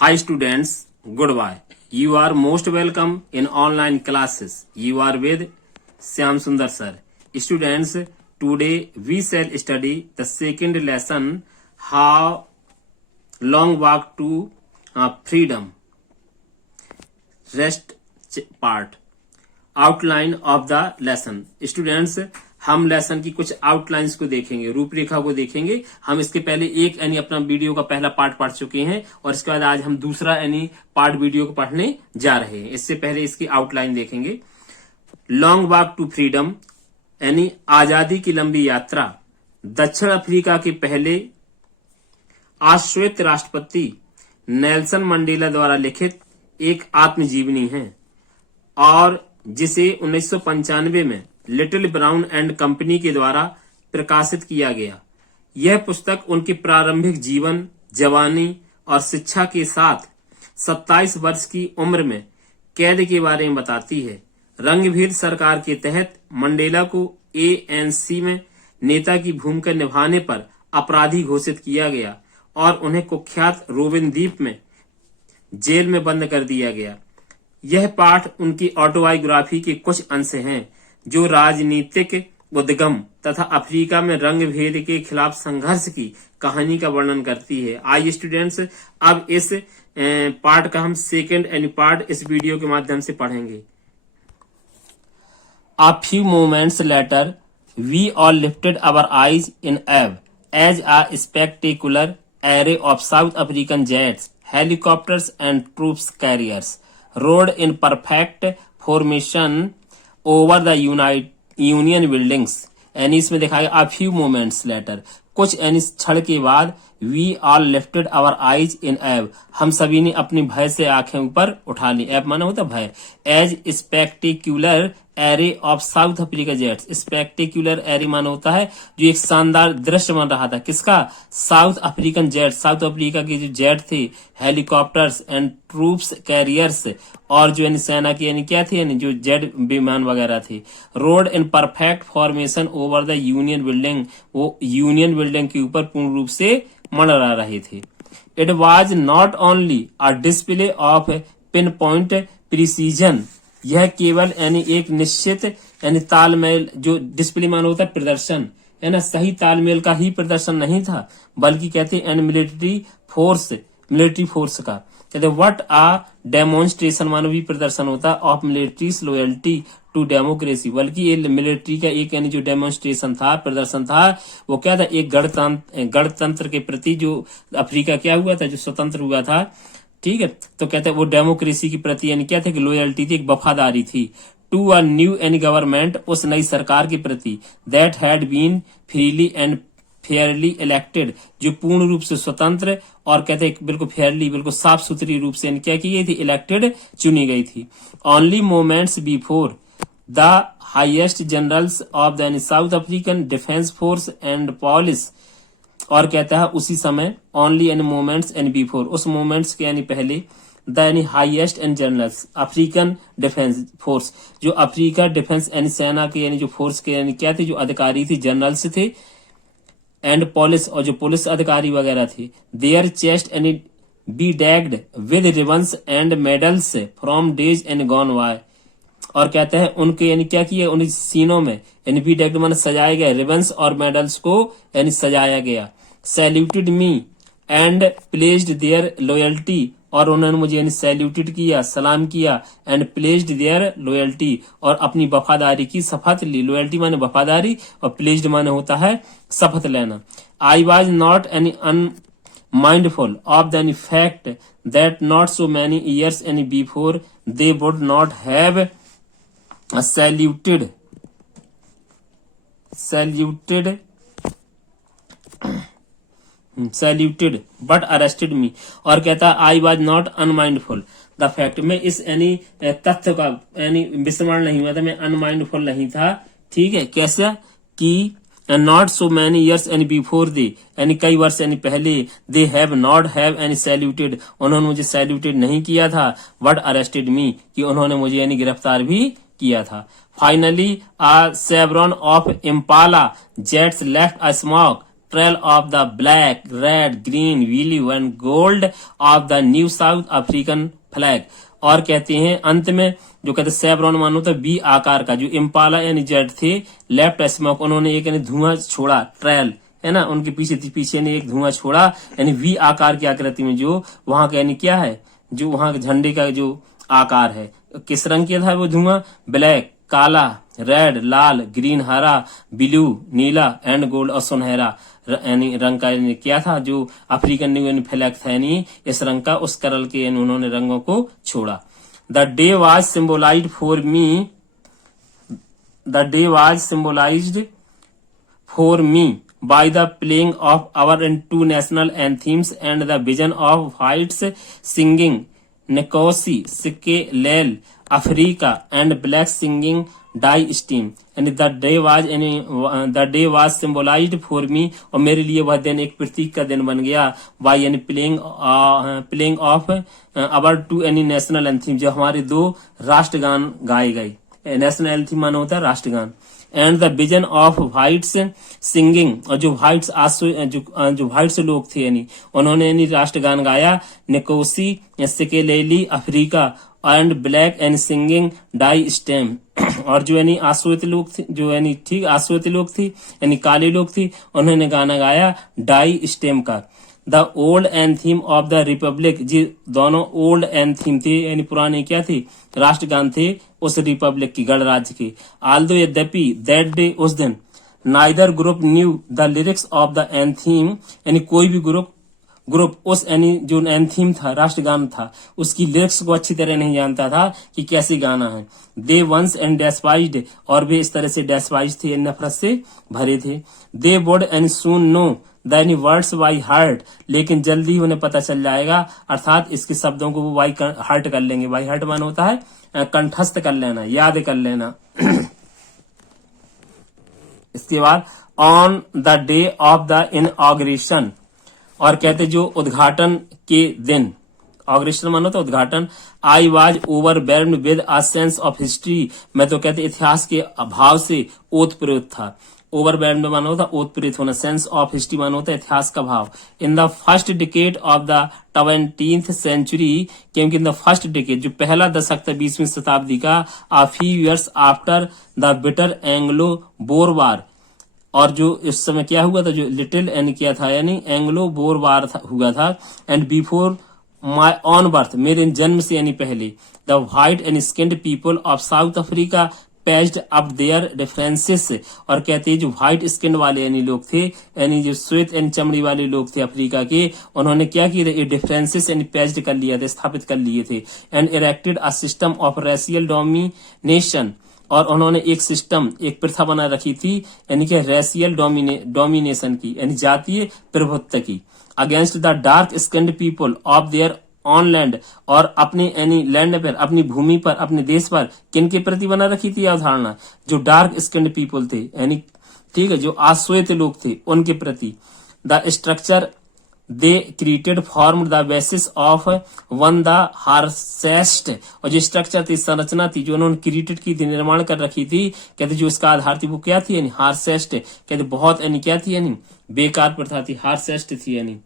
Hi students, goodbye. You are most welcome in online classes. You are with Syam Sundar sir. Students, today we shall study the second lesson, how long walk to freedom. Rest part. Outline of the lesson. Students, हम lesson की कुछ outlines को देखेंगे, रूपरेखा को देखेंगे. हम इसके पहले एक यानी अपना वीडियो का पहला पार्ट पढ़ चुके हैं और इसके बाद आज हम दूसरा यानी पार्ट वीडियो को पढ़ने जा रहे हैं. इससे पहले इसकी आउटलाइन देखेंगे. लॉन्ग वॉक टू फ्रीडम यानी आजादी की लंबी यात्रा दक्षिण अफ्रीका के पहले आश्वेत राष्ट्रपति नेल्सन मंडेला द्वारा लिखित एक आत्मजीवनी है और जिसे 1995 में लिटिल ब्राउन एंड कंपनी के द्वारा प्रकाशित किया गया. यह पुस्तक उनके प्रारंभिक जीवन, जवानी और शिक्षा के साथ 27 वर्ष की उम्र में कैद के बारे में बताती है. रंगभेद सरकार के तहत मंडेला को एएनसी में नेता की भूमिका निभाने पर अपराधी घोषित किया गया और उन्हें कुख्यात रोबिन द्वीप में जेल में बंद कर दिया गया. यह पाठ उनकी ऑटोबायोग्राफी के कुछ अंश हैं जो राजनीतिक उद्गम तथा अफ्रीका में रंगभेद के खिलाफ संघर्ष की कहानी का वर्णन करती है. आइए स्टूडेंट्स, अब इस पार्ट का हम सेकेंड यानी पार्ट इस वीडियो के माध्यम से पढ़ेंगे. A few moments later, we all lifted our eyes in awe as a spectacular array of South African jets, helicopters and troops carriers rode in perfect formation over the Union buildings. यानी इसमें देखा है a few moments later, कुछ यानी क्षण के बाद we all lifted our eyes in awe, हम सभी ने अपनी भय से आंखें ऊपर उठा ली. एप माना होता भय. as spectacular array of south Africa jets. Spectacular array माना होता है जो एक शानदार दृश्य बन रहा था. किसका? South African jet, south Africa के जो जेट थे, हेलीकॉप्टर्स एंड ट्रूप्स कैरियर्स और जो यानी सेना की यानी क्या थे यानी जो जेट विमान वगैरह थे. Road in perfect formation over the union building, वो यूनियन बिल्डिंग के ऊपर पूर्ण रूप से मंडरा रहे थे. It was not only a display of pin point precision, यह केवल यानी एक निश्चित यानी तालमेल, जो डिस्प्ले मान होता है प्रदर्शन है ना, सही तालमेल का ही प्रदर्शन नहीं था, बल्कि कहते हैं मिलिट्री फोर्स का. कहते व्हाट आ डेमोन्स्ट्रेशन मानो भी प्रदर्शन होता of military's loyalty to democracy, बल्कि ये मिलिट्री का एक यानी जो डेमोन्स्ट्रेशन था, प्रदर्शन था, वो क्या था? एक गणतंत्र के प्रति जो अफ्रीका क्या हुआ था, जो स्वतंत्र हुआ था. ठीक है, तो कहते हैं वो डेमोक्रेसी की प्रति यानी क्या थे कि लॉयल्टी थी, एक वफादारी थी. To a new any government, उस नई सरकार के प्रति, that had been freely and fairly elected, जो पूर्ण रूप से स्वतंत्र और कहते हैं बिल्कुल फेयरली, बिल्कुल साफ सुथरी रूप से क्या की गई थी? इलेक्टेड, चुनी गई थी. Only moments before the highest generals of the south African defence force and police, और कहता है उसी समय only an moments and before, उस मोमेंट्स के यानी पहले द यानी highest and generals African defence force, जो अफ्रीका डिफेंस यानी सेना के यानी जो फोर्स के यानी क्या थे, जो अधिकारी थे, जनरल्स थे, एंड पुलिस और जो पुलिस अधिकारी वगैरह थे. देयर चेस्ट यानी bedecked with ribbons and medals from days and gone by, और कहते हैं उनके यानी क्या किया, उन सीनों में यानी बी डैग्ड माने सजाया गया, रिबन्स और मेडल्स को यानी सजाया गया. Saluted me and placed their loyalty, और उन्होंने मुझे यानी सैल्यूटेड किया, सलाम किया, एंड प्लेस्ड देयर लॉयल्टी, और अपनी वफादारी की शपथ ली. लॉयल्टी माने वफादारी और प्लेस्ड माने होता है शपथ लेना. I was not any unmindful of the fact that not so many years any before they would not have saluted but arrested me, और कहता I was not unmindful the fact, मैं इस यानी तथ्य का यानी विस्मरण नहीं हुआ था, मैं अनमाइंडफुल नहीं था. ठीक है, कैसे कि not so many years any before they, यानी कई वर्ष यानी पहले, they have not have any saluted, उन्होंने मुझे सैल्यूटेड नहीं किया था, बट अरेस्टेड मी, कि उन्होंने मुझे यानी गिरफ्तार भी किया था. Finally a chevron of Impala jets left a smoke trail of the black, red, green, blue and gold of the new south African flag. और कहते हैं अंत में जो कहते सेवरॉन मानो तो बी आकार का जो इम्पाला यानी जेट थे लेफ्ट स्मोक, उन्होंने एक यानी धुआं छोड़ा, ट्रेल है ना, उनके पीछे ने एक धुआं छोड़ा यानी वी आकार की आकृति में, जो वहां का यानी क्या है, जो वहां के झंडे का जो आकार है। किस रंग किया था वो धुआं? ब्लैक काला, रेड लाल, ग्रीन हरा, ब्लू नीला एंड गोल्ड और सुनहरा यानी रंग का यानी क्या था, जो अफ्रीकन न्यू फ्लैग था यानी इस रंग का, उस कलर के यानी उन्होंने रंगों को छोड़ा। The day was symbolized for me, the day was symbolized for me by the playing of our two national anthems and the vision of whites singing Nkosi, Sikelel, Africa and blacks singing Die Steam। यानी the day was symbolized for me, और मेरे लिए वह दिन एक प्रतीक का दिन बन गया। by यानी playing of our two यानी national anthem, जो हमारे दो राष्ट्रगान गाए गए। नेशनल एंथम माना होता है राष्ट्रगान। And the vision of whites singing, और जो व्हाइट्स जो व्हाइट्स लोग थे यानी उन्होंने यानी राष्ट्रगान गाया, Nkosi Sikelele iAfrika and black and singing Die Stem. और जो यानी आश्रित लोग थे, जो यानी ठीक आश्रित लोग थी यानी काले लोग थी, उन्होंने गाना गाया डाई स्टेम का। The old anthem of the republic, जी दोनों ओल्ड एंथीम थे यानी पुराने क्या थे, राष्ट्रगान थे उस रिपब्लिक की, गणराज्य के। आल्दो यद्यपि दैट डे उस दिन, neither group knew the lyrics of the anthem, यानी कोई भी ग्रुप उस यानी जो एंथीम था राष्ट्रगान था उसकी लिरिक्स को अच्छी तरह नहीं जानता था कि कैसे गाना है। दे वंस एंड डेस्पाइज्ड, और वे इस तरह से डेस्पाइज थे, नफरत से भरे थे। They would and soon know the new words by heart, लेकिन जल्दी उन्हें पता चल जाएगा, अर्थात इसके शब्दों को वो बाई हार्ट कर लेंगे। बाई हार्ट मान होता है कंठस्थ कर लेना, याद कर लेना। इसके बाद on the day of the inauguration, और कहते जो उद्घाटन के दिन, ऑग्रेशन मानो तो उद्घाटन, I was overwhelmed with a sense of history, मैं तो कहते इतिहास के अभाव से ओतप्रोत था। ओवरवेल्म्ड मानो था ओतप्रोत होना, सेंस ऑफ हिस्ट्री मानो होता है इतिहास का भाव। In the first decade of the 20th century, क्योंकि इन द फर्स्ट डिकेड जो पहला दशक था 20वीं शताब्दी का, a few years after the bitter Anglo Boer war, और जो इस समय क्या हुआ था, जो लिटिल एंड किया था यानी एंग्लो बोर वार हुआ था। And before my on birth, मेरे जन्म से यानी पहले, the white and skinned people of south Africa patched up there differences, और कहते हैं जो व्हाइट स्किन वाले यानी लोग थे, यानी जो श्वेत एंड चमड़ी वाले लोग थे अफ्रीका के, उन्होंने क्या किया था, ये डिफरेंसेस यानी पैच्ड कर लिया था, स्थापित कर लिए थे। And erected a system of racial domination, और उन्होंने एक सिस्टम, एक प्रथा बना रखी थी यानी कि रेशियल डोमिनेशन की, यानी जातीय प्रभुत्व की, against the dark skinned people of their on land, और अपने यानी लैंड पर, अपनी भूमि पर, अपने देश पर किनके प्रति बना रखी थी अवधारणा, जो डार्क स्किन्ड पीपल थे यानी ठीक है, जो आश्वेत लोग थे उनके प्रति। The structure they created form the basis of one the harshest, और जो स्ट्रक्चर थी, संरचना थी जो उन्होंने क्रिएटेड की थी, निर्माण कर रखी थी, कहते जो इसका आधार थी वो क्या थी, यानी हार्सेस्ट, कहते बहुत यानी क्या थी, यानी बेकार प्रथा थी, हार्सेस्ट थी यानी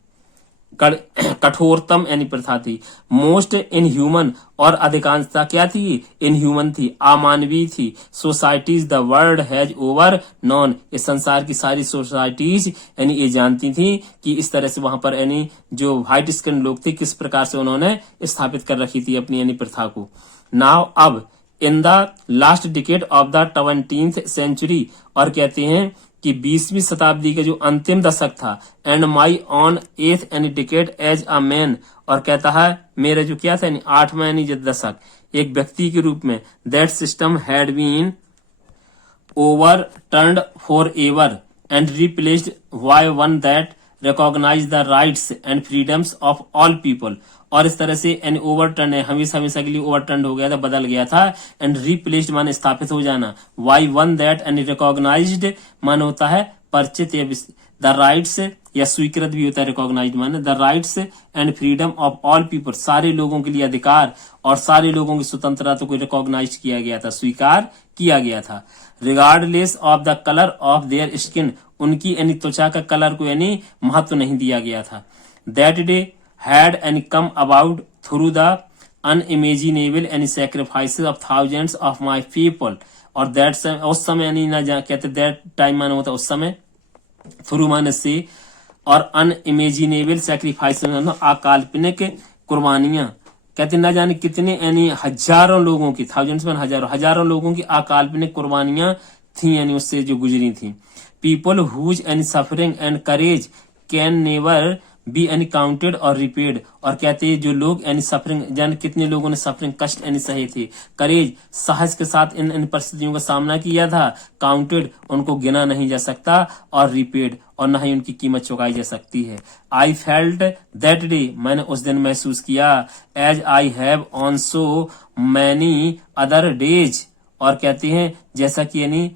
कठोरतम यानी प्रथा थी। मोस्ट इनह्यूमन, और अधिकांशता क्या थी, इनह्यूमन थी, अमानवीय थी। Societies the world has over non, इस संसार की सारी सोसाइटीज यानी ये जानती थी कि इस तरह से वहां पर यानी जो व्हाइट स्किन लोग थे किस प्रकार से उन्होंने स्थापित कर रखी थी अपनी यानी प्रथा को। नाउ अब in the last decade of the 20th century, और कहते हैं कि 20वीं शताब्दी का जो अंतिम दशक था, and my on 8th any decade as a man, और कहता है मेरा जो क्या था यानी 8वां यानी जो दशक एक व्यक्ति के रूप में, that system had been overturned for ever and replaced by one that recognise the rights and freedoms of all people, और इस तरह से एन ओवरटर्न है, हमेशा हमेशा के लिए ओवरटर्न हो गया था, बदल गया था। एंड रिप्लेस्ड माने स्थापित हो जाना, why one that and recognised मान होता है परिचित, द राइट्स या स्वीकृत भी होता है, रिकॉग्नाइज्ड माने the rights and freedom of all people, सारे लोगों के लिए अधिकार और सारे लोगों की स्वतंत्रता को रिकॉग्नाइज किया गया था, स्वीकार किया गया था। Regardless of the colour of their skin, उनकी यानी त्वचा का कलर को यानी महत्व नहीं दिया गया था। That day had any come about through the unimaginable and sacrifices of thousands of my people, और दैट उस समय यानी ना कहते दैट टाइम माने होता उस समय, थ्रू माने से, और अनइमेजिनेबल सैक्रिफाइस अकाल्पनिक कुर्बानियां, कहते न जाने कितने यानी हजारों लोगों की, थाउजेंड्स में हजारों लोगों की अकाल्पनिक कुर्बानियां थी यानी उससे जो गुजरी थी। People whose and suffering and courage can never be any counted और रिपेड, और कहते हैं जो लोग यानी सफरिंग जान कितने लोगों ने सफरिंग कष्ट यानी सहे थे, करेज साहस के साथ इन परिस्थितियों का सामना किया था, काउंटेड उनको गिना नहीं जा सकता, और रिपेड और न ही उनकी कीमत चुकाई जा सकती है। आई फेल्ट दैट डे, मैंने उस दिन महसूस किया, as I have on so many other days, और कहते हैं जैसा कि यानी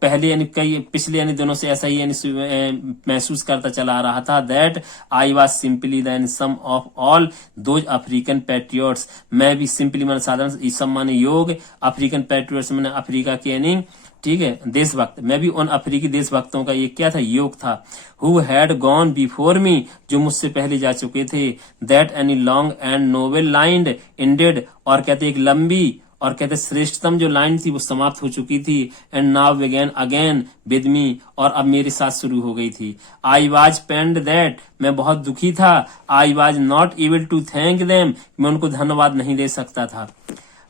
पहले यानी कई पिछले यानी दिनों से ऐसा ही यानी महसूस करता चला आ रहा था। That I was simply then some of all those African patriots, मैं भी सिंपली मैंने साधारण सम माने योग, अफ्रीकन पैट्रियट्स मैंने अफ्रीका के यानी ठीक है देशभक्त, मैं भी उन अफ्रीकी देशभक्तों का ये क्या था, योग था। Who had gone before me, जो मुझसे पहले जा चुके थे। That any long and noble line indeed, और कहते एक लंबी और कहते श्रेष्ठतम जो लाइन थी वो समाप्त हो चुकी थी। And now begin again with me, और अब मेरे साथ शुरू हो गई थी। आई वाज पेन्ड दैट, मैं बहुत दुखी था। I was not able to thank them, मैं उनको धन्यवाद नहीं दे सकता था।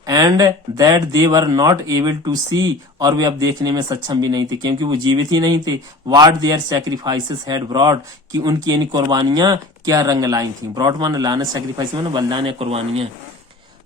And that they were not able to see, और वे अब देखने में सक्षम भी नहीं थे क्योंकि वो जीवित ही नहीं थे। What their sacrifices had brought, कि उनकी यानी कुर्बानियां क्या रंग लाई थी। ब्रॉड माने लाना, सैक्रिफाइस माने बलिदान या कुर्बानियां।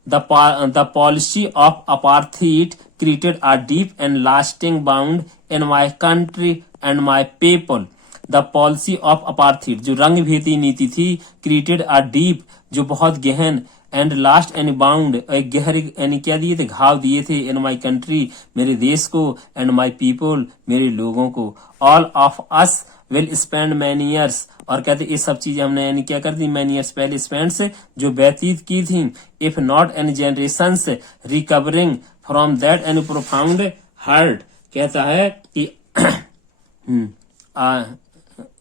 The policy of apartheid created a deep and lasting bound in my country and my people. The policy of apartheid, जो रंग भेदी नीति थी, created a deep, जो बहुत गहन, and last and bound, एक गहरे यानी क्या दिए थे, घाव दिए थे, in my country, मेरे देश को, and my people, मेरे लोगों को। All of us will spend many years, और कहते ये सब चीजें हमने यानी क्या कर दी, many years पहले स्पेंड्स जो व्यतीत की थी। if not any generations recovering from that and profound hurt, कहता है कि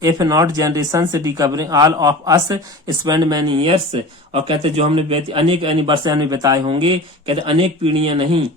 if not generations recovering, all of us spend many years, और कहते जो हमने अनेक यानी वर्ष हमने बिताए होंगे, कहते अनेक पीढ़ियां नहीं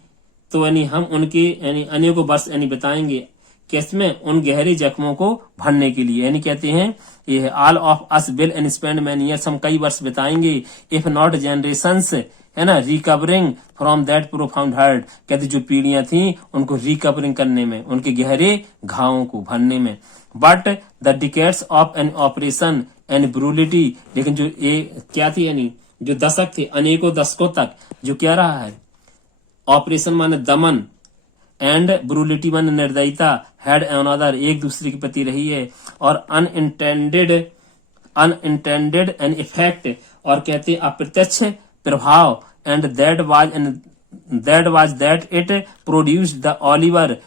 तो यानी हम उनके यानी अनेकों वर्ष यानी बिताएंगे किसमें, उन गहरे जख्मों को भरने के लिए। यानी कहते हैं ये all of us will and spend many years, हम कई वर्ष बिताएंगे। इफ नॉट जनरेशंस, है ना, recovering from that profound hurt, कहते जो पीढ़ियां थी उनको रिकवरिंग करने में, उनके गहरे घावों को भरने में। But the decades of oppression and brutality, लेकिन जो ये क्या थी यानी जो दशक थे, अनेकों दशकों तक जो क्या रहा है, ऑपरेशन माने दमन, एंड ब्रूलिटी माने निर्दयता, हैड अनदर एक दूसरे के प्रति रही है, और अनइंटेंडेड एन इफेक्ट, और कहते अप्रत्यक्ष प्रभाव, and that was that it produced the Oliver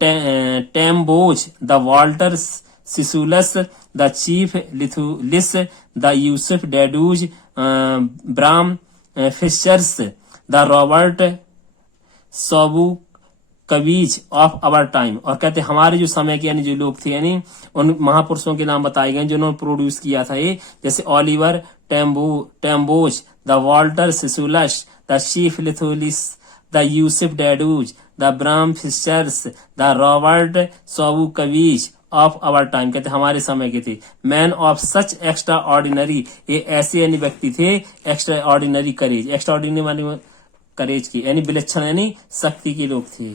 Tambos, the Walter Sisulus, the Chief Luthulis, the Yusuf Dadoos, Bram Fischers, the Robert Sobukwes of our time, और कहते हमारे जो समय के यानी जो लोग थे यानी उन महापुरुषों के नाम बताए गए जिन्होंने प्रोड्यूस किया था ये, जैसे Oliver Tambos, the Walter Sisulus, the Chief Luthulis, the Yusuf Dadoos, the Bram Fischers, the Robert Sobukwes of our time, कहते हमारे समय के थे। Men of such extraordinary, ये ऐसे यानी व्यक्ति थे extraordinary courage, extraordinary मानी करेज की यानी विलक्षण यानी शक्ति के लोग थे।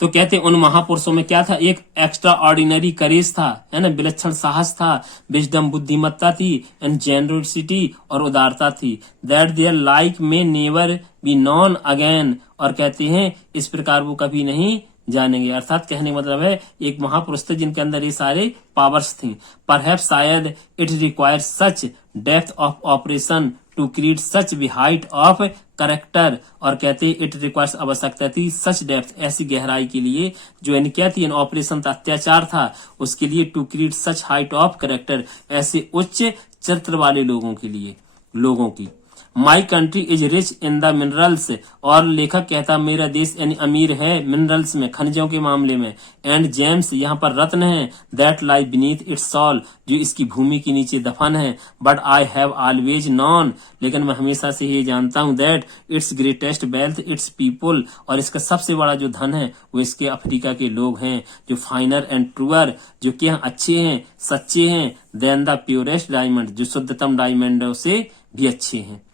तो कहते उन महापुरुषों में क्या था, एक एक्स्ट्रा ऑर्डिनरी करेज था, है ना, विलक्षण साहस था, विजडम बुद्धिमत्ता थी, एंड जेनरोसिटी और उदारता थी। दैट देयर लाइक में नेवर बी नॉन अगेन, और कहते हैं इस प्रकार वो कभी नहीं जानेंगे। अर्थात कहने का मतलब है एक महापुरुष थे जिनके अंदर ये सारे पावर्स थी। परहैप्स शायद it require such depth of operation to create such we height of character, और कहते इट रिक्वायर्स आवश्यकता थी सच डेप्थ, ऐसी गहराई के लिए जो यानी क्या थी, ऑपरेशन था, अत्याचार था, उसके लिए to create such height of character, ऐसे उच्च चरित्र वाले लोगों के लिए, लोगों की। My country is rich in the minerals, और लेखक कहता मेरा देश यानी अमीर है मिनरल्स में, खनिजों के मामले में, एंड जेम्स यहाँ पर रत्न है, that lie beneath its soil, जो इसकी भूमि के नीचे दफन है, but I have always known, लेकिन मैं हमेशा से ये जानता हूँ, that its greatest wealth its people, और इसका सबसे बड़ा जो धन है वो इसके अफ्रीका के लोग हैं, जो फाइनर एंड ट्रूअर, जो कि अच्छे हैं, सच्चे हैं, देन द प्योरेस्ट डायमंड, जो शुद्धतम डायमंडों से भी अच्छे हैं।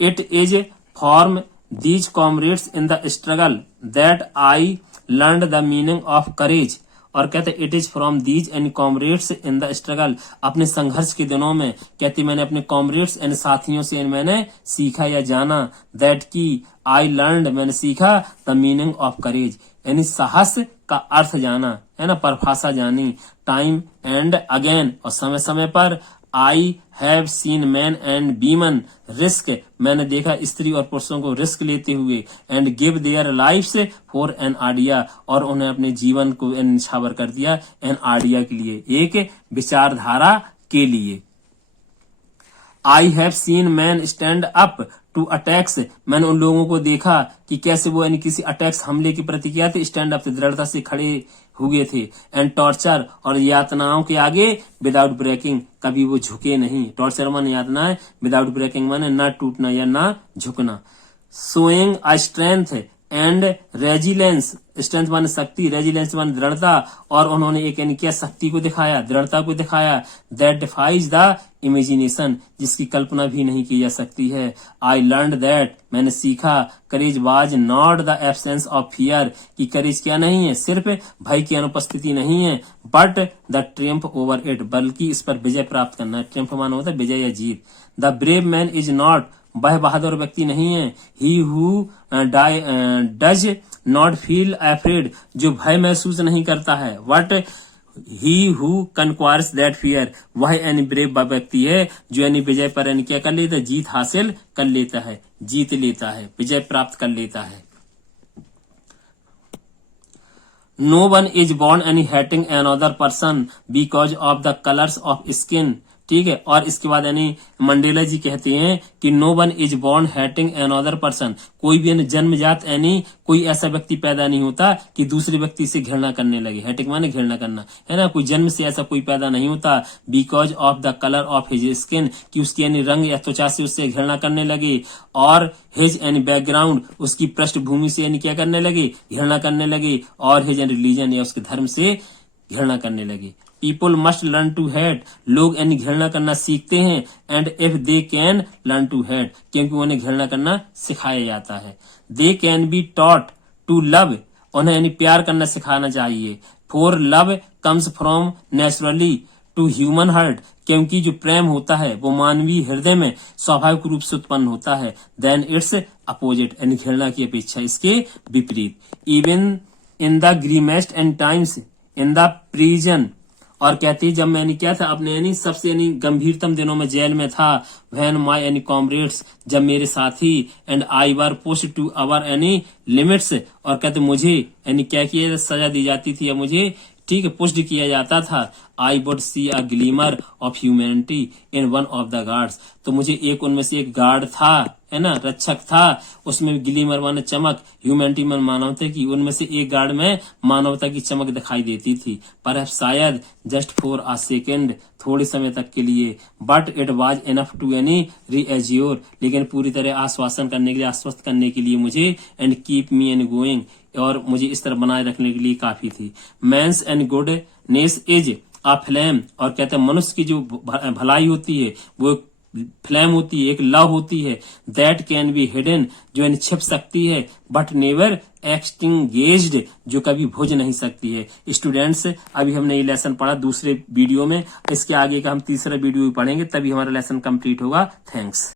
It is from these comrades in the struggle that I learned the meaning of courage, और कहते it is from these and comrades in the struggle, अपने संघर्ष के दिनों में कहती मैंने अपने कॉमरेड्स एंड साथियों से मैंने सीखा या जाना, दैट की आई लर्नड, मैंने सीखा, द मीनिंग ऑफ करेज, यानी साहस का अर्थ जाना, है ना, परिभाषा जानी, टाइम एंड अगेन, और समय समय पर, I have seen men and women risk, मैंने देखा स्त्री और पुरुषों को रिस्क लेते हुए, and give their lives for an idea, और उन्हें अपने जीवन को निछावर कर दिया एन आइडिया के लिए, एक विचारधारा के लिए। I have seen men stand up to attacks, मैंने उन लोगों को देखा कि कैसे वो यानी किसी अटैक्स हमले की प्रतिक्रिया थे, स्टैंड अप दृढ़ता से खड़े हुए थे, एंड टॉर्चर, और यातनाओं के आगे विदाउट ब्रेकिंग, कभी वो झुके नहीं, टॉर्चर माने यातना है, विदाउट ब्रेकिंग माने ना टूटना या ना झुकना, showing a strength and resilience, strength माने शक्ति, रेजिलेंस माने दृढ़ता, और उन्होंने एक यानी क्या शक्ति को दिखाया, दृढ़ता को दिखाया, दैट डिफाइज द इमेजिनेशन, जिसकी कल्पना भी नहीं की जा सकती है। आई लर्न दैट, मैंने सीखा, courage was not the absence of fear, कि करेज क्या नहीं है, सिर्फ भय की अनुपस्थिति नहीं है, but the Triumph over it, बल्कि इस पर विजय प्राप्त करना, ट्रियम्फ माना होता है विजय या जीत। The brave man is not, वह बहादुर व्यक्ति नहीं है, he who does not feel afraid, जो भय महसूस नहीं करता है, but he who conquers that fear, वह यानी ब्रेव व्यक्ति है जो यानी विजय पर यानी क्या कर लेता है, जीत हासिल कर लेता है, जीत लेता है, विजय प्राप्त कर लेता है। No one is born any hating another person because of the colours of skin, ठीक है, और इसके बाद यानी मंडेला जी कहते हैं कि no one is born hating another person, कोई भी जन्मजात यानी कोई ऐसा व्यक्ति पैदा नहीं होता कि दूसरे व्यक्ति से घृणा करने लगे, हेटिंग माने घृणा करना, है ना, कोई जन्म से ऐसा कोई पैदा नहीं होता, because of the colour of his skin, कि उसकी यानी रंग या त्वचा से उससे घृणा करने लगे, और हिज यानी बैकग्राउंड, उसकी पृष्ठभूमि से यानी क्या करने लगे, घृणा करने लगे, और हिज एंड रिलीजन या उसके धर्म से घृणा करने लगे। People must learn to hate, लोग यानी घृणा करना सीखते हैं, and if they can learn to hate, क्योंकि उन्हें घृणा करना सिखाया जाता है। They can be taught to love, उन्हें यानी प्यार करना सिखाना चाहिए, for love comes from naturally to human heart, क्योंकि जो प्रेम होता है वो मानवीय हृदय में स्वाभाविक रूप से उत्पन्न होता है, देन इट्स अपोजिट, यानी घृणा की अपेक्षा इसके विपरीत। Even in the grimmest and times in the prison, और कहती है जब मैंने क्या था अपने यानी सबसे यानी गंभीरतम दिनों में जेल में था, व्हेन माय यानी कॉमरेड्स, जब मेरे साथी, and I were pushed to our यानी लिमिट्स, और कहते मुझे यानी क्या किया सजा दी जाती थी या मुझे ठीक है पुष्ट किया जाता था, I would see a glimmer of humanity in one of the guards, तो मुझे एक उनमें से एक गार्ड था, है ना, रक्षक था, उसमें ग्लीमर माने चमक, ह्यूमैनिटी में मानवता की, उनमें से एक गार्ड में मानवता की चमक दिखाई देती थी, पर शायद जस्ट फॉर अ सेकेंड, थोड़े समय तक के लिए, but it was enough to any reassure, लेकिन पूरी तरह आश्वासन करने के लिए, आश्वस्त करने के लिए मुझे, and keep me and going, और मुझे इस तरह बनाए रखने के लिए काफी थी। Man's and goodness is a flame, और कहते हैं मनुष्य की जो भलाई होती है वो फ्लेम होती है, एक लव होती है, दैट कैन बी हिडन, जो इन छिप सकती है, बट नेवर एक्सटिंगेज्ड, जो कभी बुझ नहीं सकती है। स्टूडेंट्स, अभी हमने ये लेसन पढ़ा दूसरे वीडियो में, इसके आगे का हम तीसरा वीडियो पढ़ेंगे, तभी हमारा लेसन कंप्लीट होगा। थैंक्स।